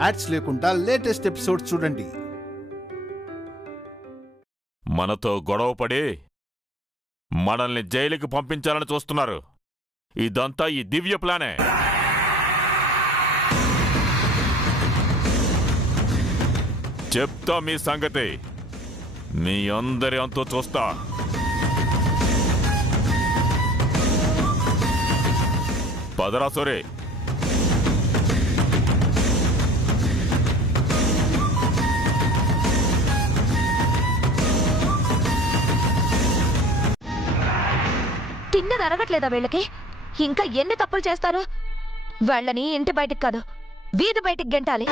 Ads లేకుండా latest episode చూడండి. మనతో గొడవపడి మనల్ని జైలుకి పంపించాలని చూస్తున్నారు. ఇదంతా ఈ దివ్య ప్లానే. చెప్తా మీ సంగతి. మీ అందరి అంతో చూస్తా. పదరా సోరే. తిన్నది అరగట్లేదా వీళ్ళకి? ఇంకా ఎన్ని తప్పులు చేస్తారు? వాళ్ళని ఇంటి బయటికి కాదు, వీధి బయటికి గెంటాలి.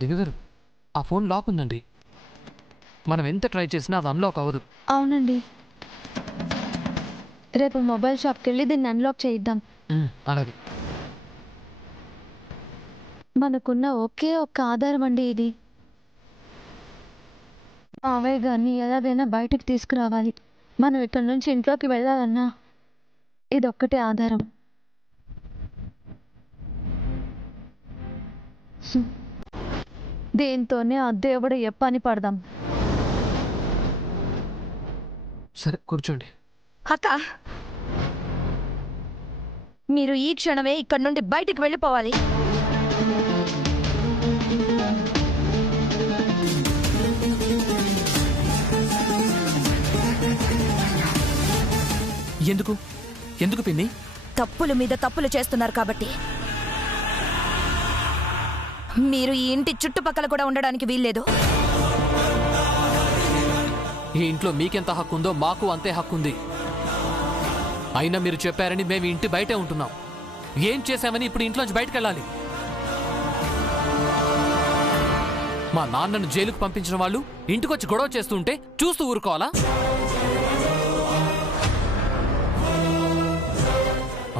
దివ్యగారు, ఆ ఫోన్ లాక్ ఉందండి. మనం ఎంత ట్రై చేసినా అది అన్లాక్ అవ్వదు. అవునండి, రేపు మొబైల్ షాప్కి వెళ్ళి దీన్ని అన్లాక్ చేయిద్దాం. అలాగే. మనకున్న ఒకే ఒక్క ఆధారం అండి ఇది. మావయ్య గారిని ఎలాగైనా బయటకు తీసుకురావాలి. మనం ఇక్కడ నుంచి ఇంట్లోకి వెళ్ళాలన్నా ఇదొక్కటే ఆధారం. దీంతోనే ఆ దేవుడు ఎప్పని పడదాం. సరే కూర్చోండి. అక్క, మీరు ఈ క్షణమే ఇక్కడి నుండి బయటికి వెళ్ళిపోవాలి. ఎందుకు ఎందుకు పిన్ని? తప్పుల మీద తప్పులు చేస్తున్నారు కాబట్టి. మీరు ఈ ఇంటి చుట్టుపక్కల కూడా ఉండడానికి వీల్లేదు. ఈ ఇంట్లో మీకెంత హక్కు ఉందో మాకు అంతే హక్కు ఉంది. అయినా మీరు చెప్పారని మేము ఇంటి బయటే ఉంటున్నాం. ఏం చేశామని ఇప్పుడు ఇంట్లోంచి బయటకు వెళ్ళాలి? మా నాన్నను జైలుకు పంపించిన వాళ్ళు ఇంటికొచ్చి గొడవ చేస్తుంటే చూస్తూ ఊరుకోవాలా?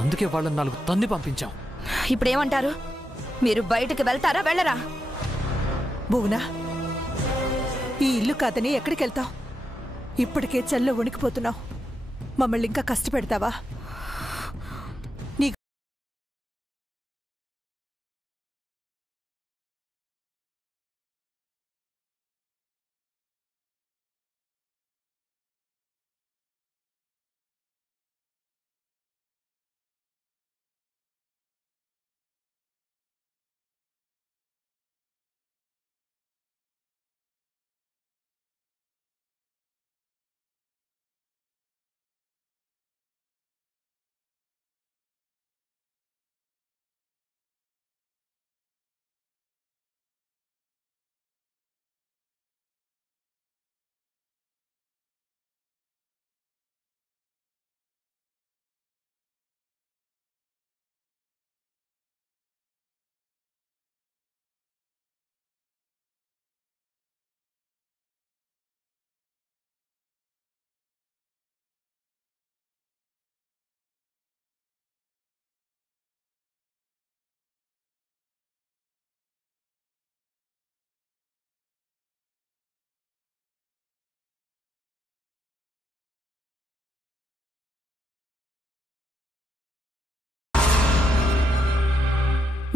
అందుకే వాళ్ళని 4 తన్ని పంపించాం. ఇప్పుడేమంటారు? మీరు బయటకు వెళ్తారా వెళ్ళరా? భువనా, ఈ ఇల్లు కాదని ఎక్కడికి వెళ్తావు? ఇప్పటికే చల్లో వణికిపోతున్నావు. మమ్మల్ని ఇంకా కష్టపెడతావా?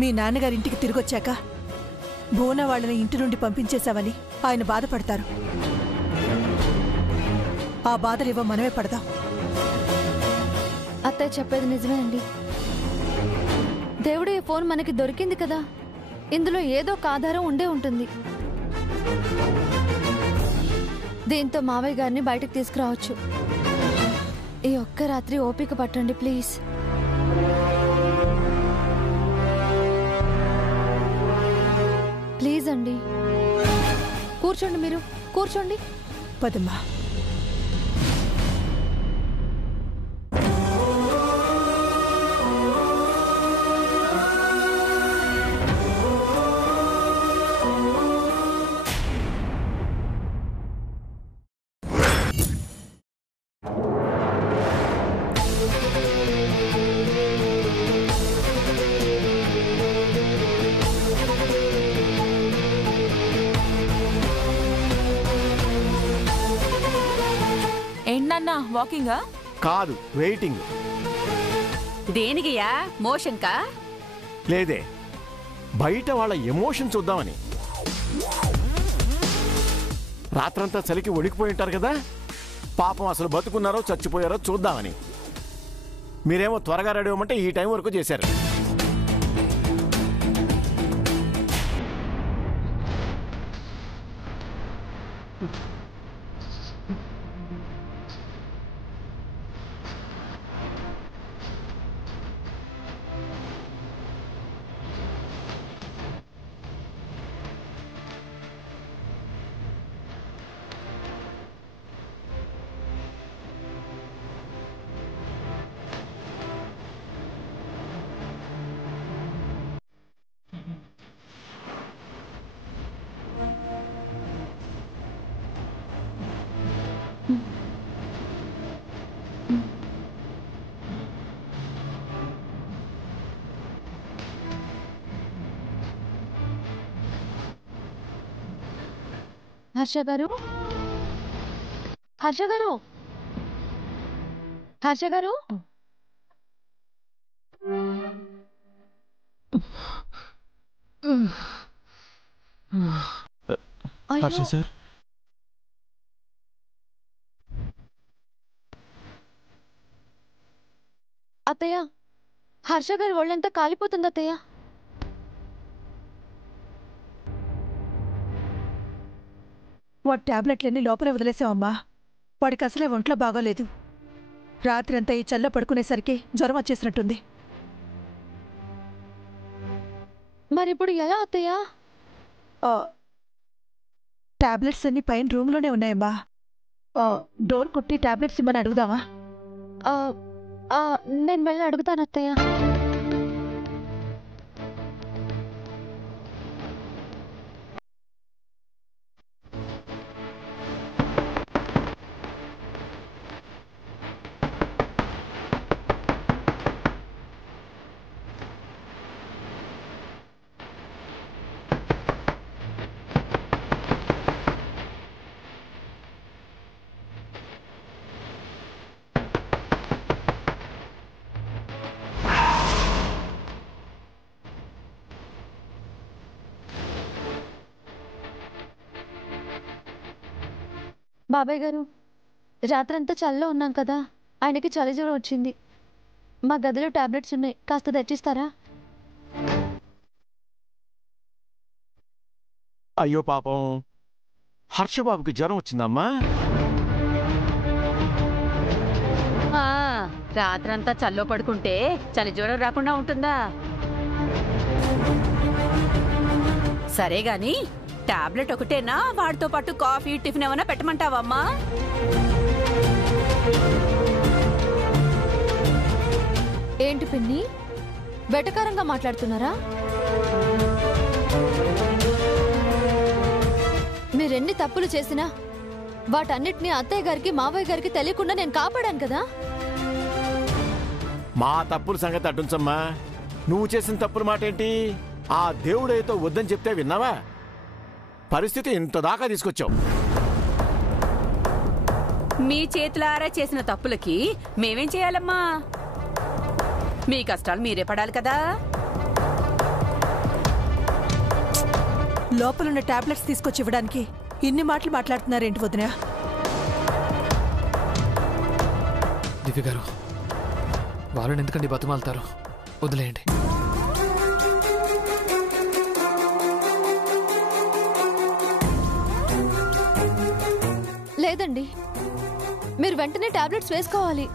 మీ నాన్నగారింటికి తిరిగొచ్చాక భువన వాళ్ళని ఇంటి నుండి పంపించేశామని ఆయన బాధపడతారు. ఆ బాధలేవో మనమే పడదాం. అత్తయ్య చెప్పేది నిజమే అండి. దేవుడు ఈ ఫోన్ మనకి దొరికింది కదా, ఇందులో ఏదో ఒక ఆధారం ఉండే ఉంటుంది. దీంతో మావయ్య గారిని బయటకు తీసుకురావచ్చు. ఈ ఒక్క రాత్రి ఓపిక పట్టండి ప్లీజ్. ప్లీజ్ అండి, కూర్చోండి. మీరు కూర్చోండి. పదమ్మా. వాకింగా? కాదు, వెయిటింగ్. దేనికియా? మోషన్ కా? లేదే, బయట వాళ్ళ ఎమోషన్ చూద్దామని. రాత్రంతా చలికి వణికిపోయి ఉంటారు కదా, పాపం అసలు బతుకున్నారో చచ్చిపోయారో చూద్దామని. మీరేమో త్వరగా రెడీ అవ్వమంటే ఈ టైం వరకు చేశారు. హర్ష గారు, హర్ష గారు, హర్ష గారు. హర్ష సార్, అత్తయ్య, హర్ష గారి ఒళ్ళంతా కాలిపోతుంది అత్తయ్య. వాడి టాబ్లెట్లన్నీ లోపలే వదిలేసావమ్మా. వాడికి అసలే ఒంట్లో బాగోలేదు. రాత్రంతా ఈ చల్ల పడుకునేసరికి జ్వరం వచ్చేసినట్టుంది. మరిప్పుడు ఎలా అత్తయ్య? టాబ్లెట్స్ అన్ని పైన రూమ్లోనే ఉన్నాయమ్మా. డోర్ కొట్టి టాబ్లెట్స్ ఇమ్మని అడుగుదామా? నేను వెళ్ళి అడుగుతాను అత్తయ్య. బాబాయ్ గారు, రాత్రంతా చలిలో ఉన్నాం కదా, ఆయనకి చలి జ్వరం వచ్చింది. మా గదిలో టాబ్లెట్స్ ఉన్నాయి, కాస్త తెచ్చిస్తారా? అయ్యో పాపం, హర్షబాబుకి జ్వరం వచ్చిందమ్మా. రాత్రంతా చల్లో పడుకుంటే చలి జ్వరం రాకుండా ఉంటుందా? సరే గాని టాబ్లెట్ ఒకటేనా, వాటితో పాటు కాఫీ టిఫిన్ ఏమైనా పెట్టమంటావమ్మా? ఏంటి పిన్ని, వెటకారంగా మాట్లాడుతున్నారా? మీరెన్ని తప్పులు చేసినా వాటన్నిటినీ అత్తయ్య గారికి మావయ్య గారికి తెలియకుండా నేను కాపాడాను కదా. మా తప్పుల సంగతి అడ్డుంచమ్మా. నువ్వు చేసిన తప్పుల మాట ఏంటి? ఆ దేవుడేతో వద్దని చెప్తే విన్నావా? పరిస్థితి ఇంత దాకా తీసుకొచ్చావు. మీ చేతులారా చేసిన తప్పులకి మేమేం చేయాలమ్మా? మీ కష్టాలు మీరే పడాలి కదా. లోపలున్న టాబ్లెట్స్ తీసుకొచ్చి ఇవ్వడానికి ఇన్ని మాటలు మాట్లాడుతున్నారేంటి వదినా? దివ్య గారు, వాళ్ళని ఎందుకండి బతిమాలుతారు? వదిలేయండి. లేదండి, మీరు వెంటనే టాబ్లెట్స్ వేసుకోవాలి.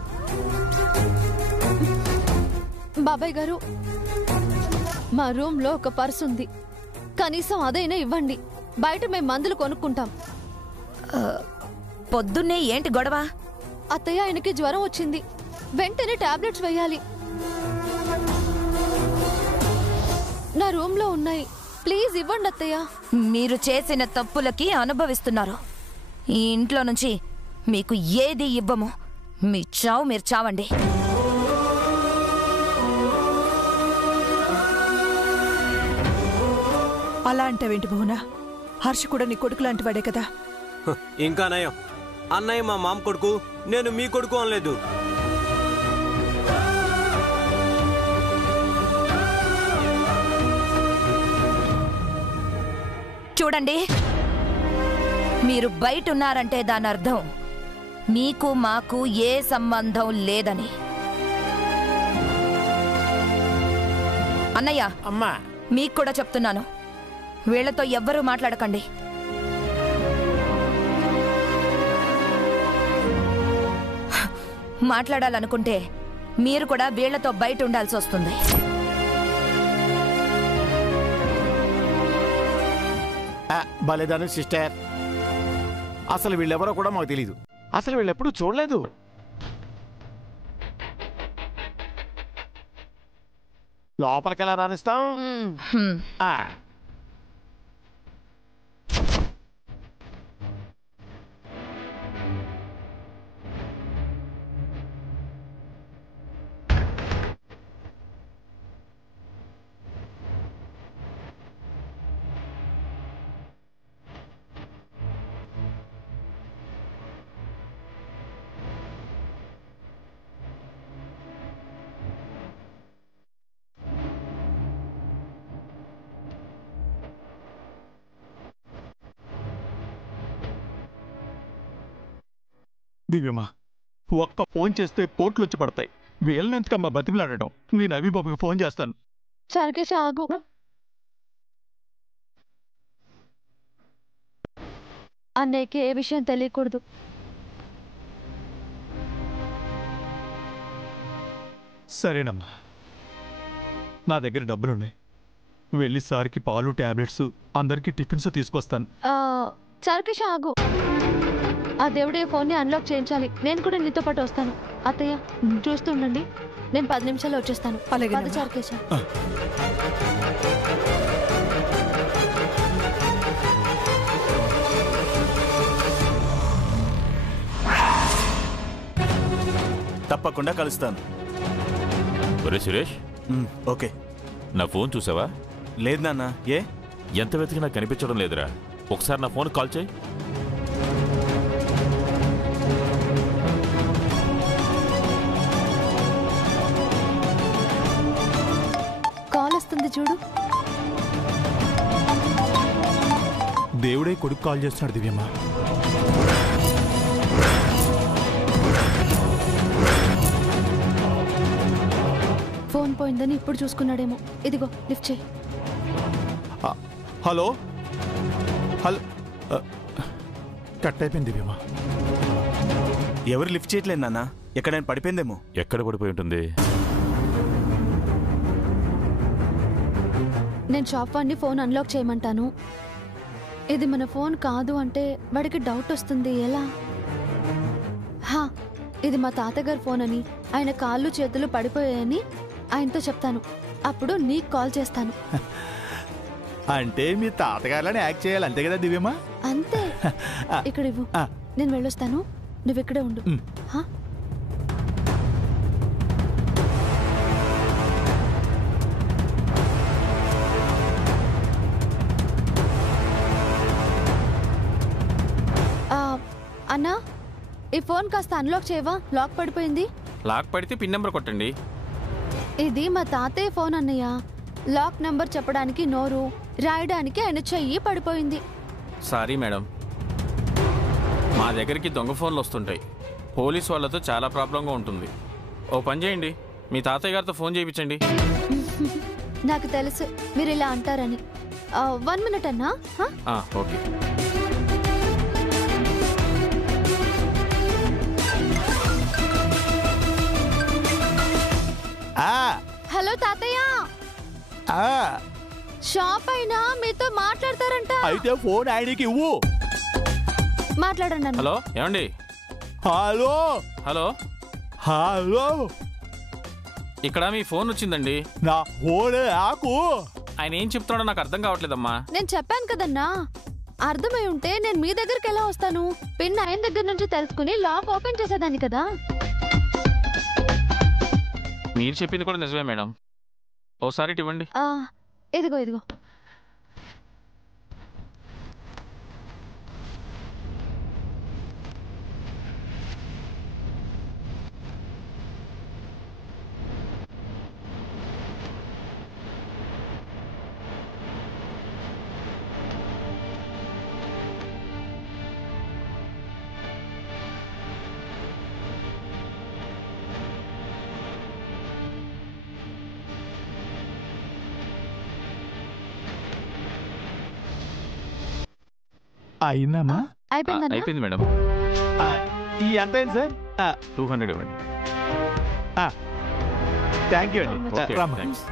బాబాయ్ గారు, మా రూమ్లో ఒక పర్స్ ఉంది, కనీసం అదైనా ఇవ్వండి. బయట మేము మందులు కొనుక్కుంటాం. పొద్దున్నే ఏంటి గొడవ? అత్తయ్య, ఆయనకి జ్వరం వచ్చింది, వెంటనే టాబ్లెట్స్ వేయాలి. నా రూమ్లో ఉన్నాయి, ప్లీజ్ ఇవ్వండి అత్తయ్య. మీరు చేసిన తప్పులకి అనుభవిస్తున్నారు. ఈ ఇంట్లో నుంచి మీకు ఏది ఇవ్వమో మీ చావు మీరు చావండి. అలా అంటావేంటి భువన? హర్ష కూడా నీ కొడుకు లాంటి వాడే కదా. ఇంకా నయం, అన్నయ్య మా మామ కొడుకు, నేను మీ కొడుకు అనలేదు. చూడండి, మీరు బయట ఉన్నారంటే దాని అర్థం మీకు మాకు ఏ సంబంధం లేదని. అన్నయ్య, అమ్మా, మీకు కూడా చెప్తున్నాను, వీళ్లతో ఎవ్వరూ మాట్లాడకండి. మాట్లాడాలనుకుంటే మీరు కూడా వీళ్లతో బయట ఉండాల్సి వస్తుంది. బలేదాను సిస్టర్, అసలు వీళ్ళెవరో కూడా మాకు తెలీదు. అసలు వీళ్ళెప్పుడు చూడలేదు. లోపలికి ఎలా రానిస్తాం? దివ్యమ్మా, ఒక్క ఫోన్ చేస్తే పోట్లు వచ్చి పడతాయి. వీళ్ళనెందుకమ్మా బతిమలాడటం? నేను అభిబాబుకి ఫోన్ చేస్తాను. సరికేసి ఆగు. అన్నయ్యకి ఏ విషయం తెలియకూడదు. సరేనమ్మా, నా దగ్గర డబ్బులున్నాయి. వెళ్ళి సార్కి పాలు, టాబ్లెట్స్, అందరికీ టిఫిన్స్ తీసుకొస్తాను. సరికేసి ఆగు. ఆ దేవుడి ఫోన్ని అన్లాక్ చేయించాలి. నేను కూడా నీతో పాటు వస్తాను. అత్తయ్య చూస్తుండండి, నేను 10 నిమిషాల్లో వచ్చేస్తాను. సరికేశ. తప్పకుండా కలుస్తాను. ఒరే సురేష్, ఓకే. నా ఫోన్ చూసావా? లేదు నాన్న. ఏ? ఎంత వెతికినా కనిపించడం లేదురా. ఒకసారి నా ఫోన్ కాల్ చేయి. కాల్ వస్తుంది చూడు. దేవుడే కొడుకు కాల్ చేస్తున్నాడు దివ్యమ్మ. ఫోన్ పోయిందని ఇప్పుడు చూసుకున్నాడేమో. ఇదిగో లిఫ్ట్ చేయి. హలో హలో, కట్ అయిపోయింది దివ్యమ్మ. ఎవరు లిఫ్ట్ చేయట్లేదు నాన్న. ఎక్కడైనా పడిపోయిందేమో. ఎక్కడ పడిపోయి ఉంటుంది? నేను షాప్ వాడిని ఫోన్ అన్లాక్ చేయమంటాను. ఇది మన ఫోన్ కాదు అంటే వాడికి డౌట్ వస్తుంది. ఎలా? ఇది మా తాతగారి ఫోన్ అని, ఆయన కాళ్ళు చేతులు పడిపోయాయని ఆయనతో చెప్తాను. అప్పుడు నీకు కాల్ చేస్తాను. అంటే మీ తాతగారిని యాక్ట్ చేయాలి, అంతే కదా దివ్యమ్మ? అంతే. ఇక్కడ ఇవ్వు, నేను వెళ్ళొస్తాను. నువ్వు ఇక్కడే ఉండు. అన్నా, ఈ ఫోన్ కాస్త అన్లాక్ చేయవా? లాక్ పడిపోయింది. లాక్ పడితే పిన్ నెంబర్ కొట్టండి. ఇది మా తాతయ్య ఫోన్ అన్నయ్య. లాక్ నెంబర్ చెప్పడానికి నోరు, రాయడానికి ఆయన చెయ్యి పడిపోయింది. సారీ మేడం, మా దగ్గరికి దొంగ ఫోన్లు వస్తుంటాయి. పోలీస్ వాళ్ళతో చాలా ప్రాబ్లంగా ఉంటుంది. ఓ పని చేయండి, మీ తాతయ్య గారితో ఫోన్ చేయించండి. నాకు తెలుసు మీరు ఇలా అంటారని. 1 మినిట్ అన్నా. ఓకే. హలో తాతయ్య, షాప్ అయినా మీతో మాట్లాడతారంట. అయితే ఫోన్ ఆయనకి ఇవ్వు. మాట్లాడండి. హలో, ఏమండి? హలో హలో హలో, ఇక్కడ మీ ఫోన్ వచ్చిందండి. నా ఫోన్ ఆకు. ఆయన ఏం చెప్తున్నాడో నాకు అర్థం కావట్లేదమ్మా. నేను చెప్పాను కదన్నా, అర్థమై ఉంటే నేను మీ దగ్గరికి ఎలా వస్తాను? పిన్ ఆయన దగ్గర నుంచి తెలుసుకుని లాక్ ఓపెన్ చేసేదాన్ని కదా. మీరు చెప్పింది కూడా నిజమే మేడం. ఓసారి ఇవ్వండి. ఇదిగో ఇదిగో. అయిందమ్మా? అయిపోయింది మేడం. ఈ ఎంత అయింది సార్? 200 ఇవ్వండి. థ్యాంక్ యూ అండి. Okay, thanks.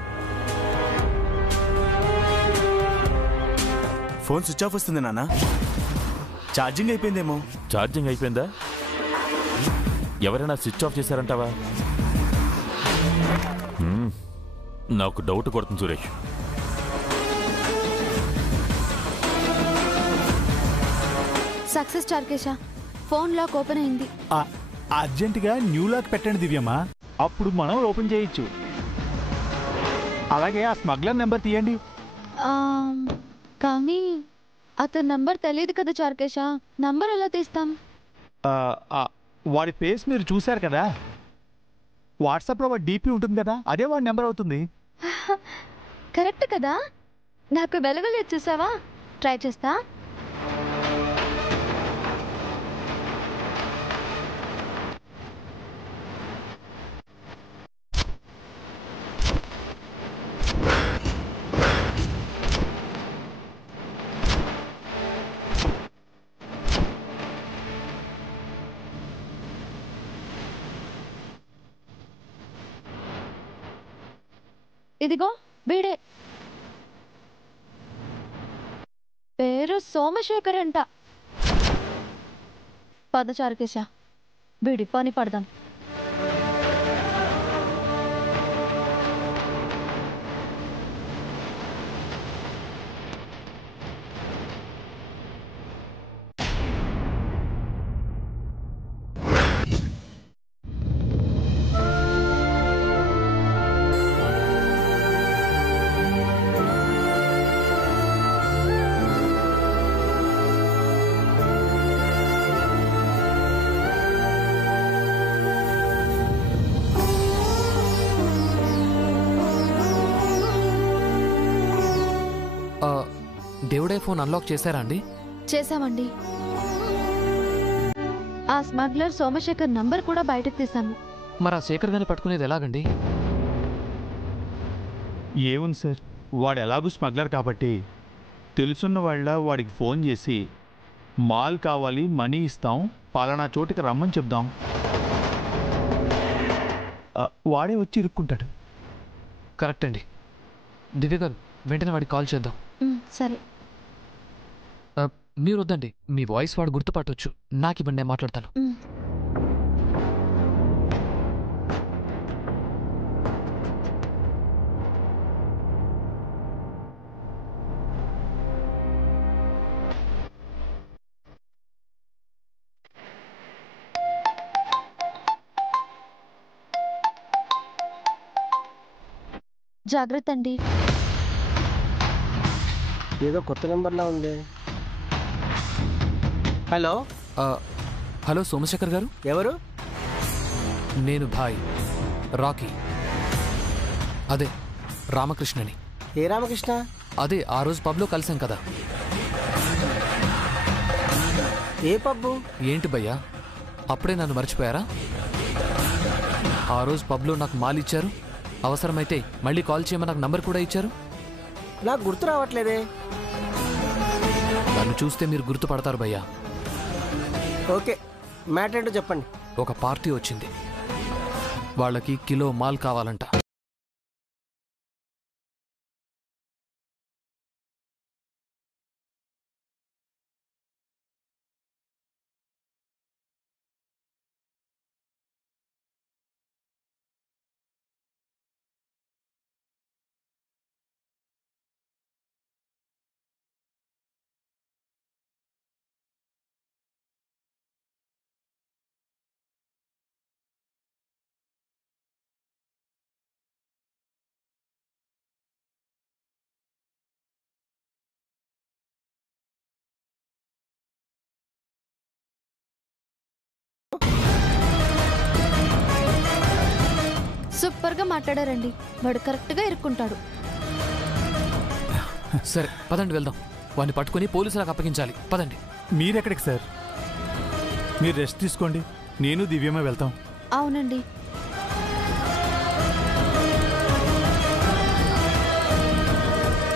Phone switch off వస్తుంది నాన్న. ఛార్జింగ్ అయిపోయిందేమో. ఛార్జింగ్ అయిపోయిందా? ఎవరైనా స్విచ్ ఆఫ్ చేశారంటావా? నాకు డౌట్ కొడుతుంది సురేష్. సక్సెస్ చార్కేష, ఫోన్ లాక్ ఓపెన్ అయింది. అర్జెంటుగా న్యూ లాక్ పెట్టండి దివ్యమ్మ, అప్పుడు మనం ఓపెన్ చేయొచ్చు. అలాగే ఆ స్మగ్లర్ నెంబర్ తీయండి. కానీ అతని నంబర్ తెలియదు కదా చార్కేష, నంబర్ ఎలా తీస్తాం? వాడి ఫేస్ మీరు చూశారు కదా, వాట్సాప్లో వాడి డీపీ ఉంటుంది కదా, అదే వాడి నెంబర్ అవుతుంది. కరెక్ట్ కదా, నాకు వెలగలేదు చూసావా? ట్రై చేస్తా. ఇదిగో వీడే, పేరు సోమశేఖర్ అంట. పద చారుకేశ, వీడి పని పడదాం. దేవుడే ఫోన్ అన్లాక్ చేశారా అండి? చేశామండి. ఆ స్మగ్లర్ సోమశేఖర్ నంబర్ కూడా బయటకు తీసాము. మరి ఆ శేఖర్ గారిని పట్టుకునేది ఎలాగండి? ఏముంది సార్, వాడు ఎలాగూ స్మగ్లర్ కాబట్టి తెలుసున్న వాళ్ళ వాడికి ఫోన్ చేసి మాల్ కావాలి, మనీ ఇస్తాం, పలానా చోటికి రమ్మని చెప్దాం, వాడే వచ్చి ఇరుక్కుంటాడు. కరెక్ట్ అండి. దివ్య గారు, వెంటనే వాడికి కాల్ చేద్దాం. సరే. మీరు వద్దండి, మీ వాయిస్ వాడు గుర్తుపట్టవచ్చు. నాకు ఇవ్వండి, నేను మాట్లాడతాను. జాగ్రత్త అండి. ఏదో కొత్త నెంబర్లా ఉంది. హలో హలో సోమశేఖర్ గారు. ఎవరు? నేను భాయ్ రాకీ, అదే రామకృష్ణని. ఏ రామకృష్ణ? అదే ఆ రోజు పబ్లో కలిసాం కదా. ఏ పబ్బు? ఏంటి భయ్యా, అప్పుడే నన్ను మర్చిపోయారా? ఆ రోజు పబ్లో నాకు మాల్ ఇచ్చారు, అవసరమైతే మళ్ళీ కాల్ చేయమని నాకు నంబర్ కూడా ఇచ్చారు. నాకు గుర్తు రావట్లేదే. నన్ను చూస్తే మీరు గుర్తుపడతారు భయ్యా. ఓకే, మ్యాటర్ ఏంటో చెప్పండి. ఒక పార్టీ వచ్చింది, వాళ్ళకి కిలో మాల్ కావాలంట. సూపర్గా మాట్లాడారండి, వాడు కరెక్ట్గా ఇరుక్కుంటాడు. సరే పదండి వెళ్దాం, వాడిని పట్టుకుని పోలీసులకు అప్పగించాలి. పదండి. మీరెక్కడికి సార్? మీరు రెస్ట్ తీసుకోండి, నేను దివ్యమ్మ వెళ్తాం. అవునండి,